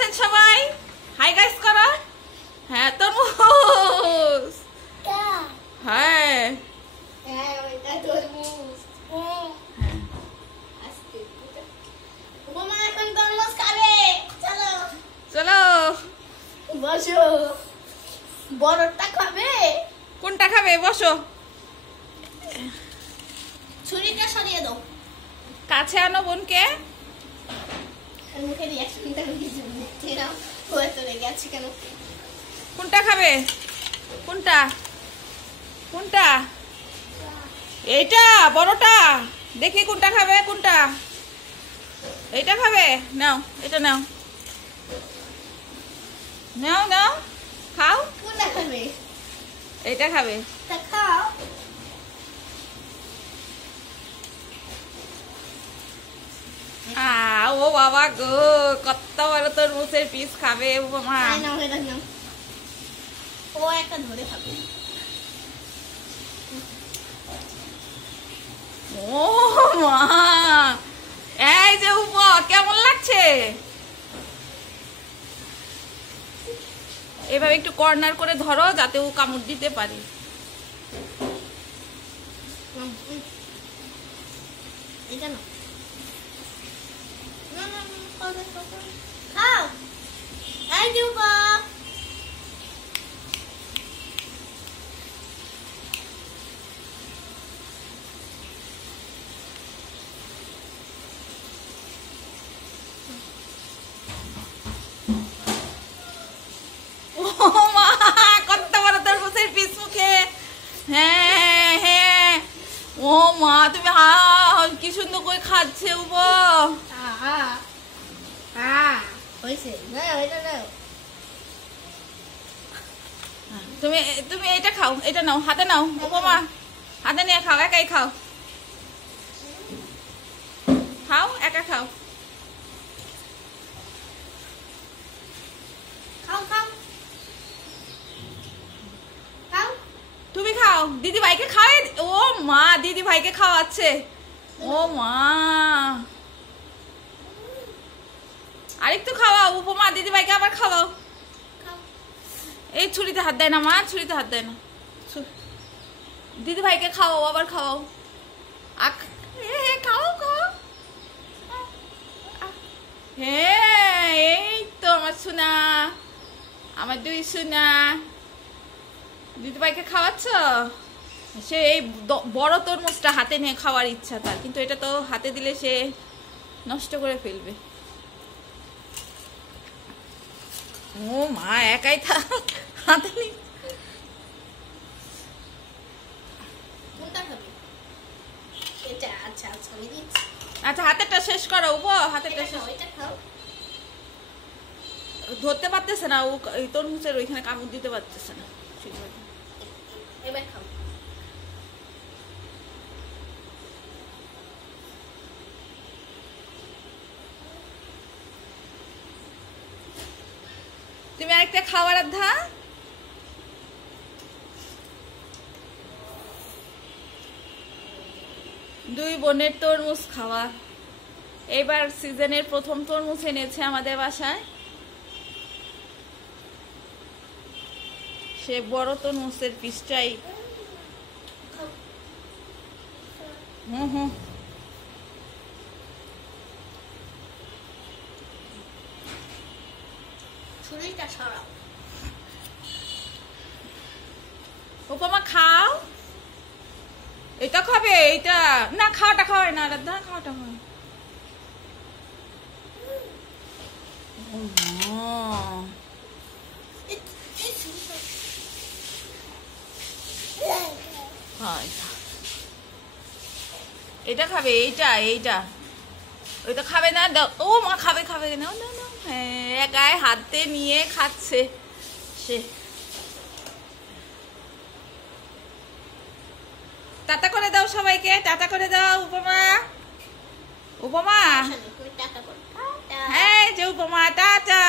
আছেন সবাই? Hi guys করো। হ্যাঁ তরমুজ। হ্যাঁ ওইটা তরমুজ। হ্যাঁ আজকে উপমা এখন তরমুজ খাবে। চলো চলো। বসো। বড়টা খাবে? কোনটা খাবে? বসো। ছুরিটা সরিয়ে দাও। কাছে আনো বোনকে। মুখে রিয়াকশনটা কিছু দেখছি না। ও এত রেগে আছে কেন? কোনটা খাবে? কোনটা কোনটা? এইটা বড়টা। দেখি কোনটা খাবে। কোনটা? এইটা খাবে? নাও এটা নাও। নাও নাও খাও। কোনটা খাবে? এইটা খাবে। তা খাও। ও বাবা গো, কত বড় তরমুজের পিস খাবে উপমা। নাও এটা নাও। ও একটা ধরে খাবে। ও মা, এই যে উপা কেমন লাগছে? এভাবে একটু কর্নার করে ধরো যাতে ও কামড় দিতে পারে। এটা নাও। খাও। এই দিবা। ও মা, কত বড় তরমুজের পিস মুখে। হ্যাঁ হ্যাঁ। ও মা তুমি কি সুন্দর করে খাচ্ছে উপা। হয়েছে না? এটা নাও। তুমি তুমি এটা খাও, এটা নাও, হাতে নাও উপমা। হাতে নিয়ে খাও, একাই খাও। খাও, একা খাও। খাও খাও খাও। তুমি খাও, দিদি ভাইকে খাওয়াই। ও মা, দিদি ভাইকে খাওয়াচ্ছে। ও মা, আরেকটু খাওয়াও উপমা, দিদি ভাইকে আবার খাওয়াও। খাও। এই ছুরিতে হাত দেয় না মা, ছুরিতে হাত দেয় না। দিদি ভাইকে খাওয়াও, আবার খাওয়াও। খাও খাও। হ্যাঁ এই তো আমার সোনা, আমার দুই সোনা। দিদি ভাইকে খাওয়াচ্ছ? সে এই বড় তরমুজটা হাতে নিয়ে খাওয়ার ইচ্ছা তার, কিন্তু এটা তো হাতে দিলে সে নষ্ট করে ফেলবে। ও মা, একাই থাক, হাতে নি। কোনটা খাবে? এটা আচ্ছা আচ্ছা আমি দিচ্ছি। আচ্ছা হাতেরটা শেষ করো উপো, হাতেরটা শেষ। এটা খাও। ধরতে পারতেছে না ও, এই তরমুজের ওইখানে কামড় দিতে পারতেছে না। এবার খাও। তুমি আরেকটা খাওয়ার আধা। দুই বোনের তরমুজ খাওয়া। এবার সিজনের প্রথম তরমুজ এনেছে আমাদের বাসায়। সে বড় তরমুজের পিসটাই। হুম হুম। ছুরিটা সরাও। উপমা খাও। এটা খাবে? এটা না, খাওয়াটা খাওয়াই না রাধা, খাওয়াটা খাওয়াই। এটা খাবে? এইটা এইটা ওইটা খাবে না। ও মা, খাবে খাবে না। হ্যাঁ, একাই হাতে নিয়ে খাচ্ছে সে। টাটা করে দাও সবাইকে, টাটা করে দাও উপমা। উপমা, তুমি টাটা করো। হ্যাঁ যে উপমা, টাটা।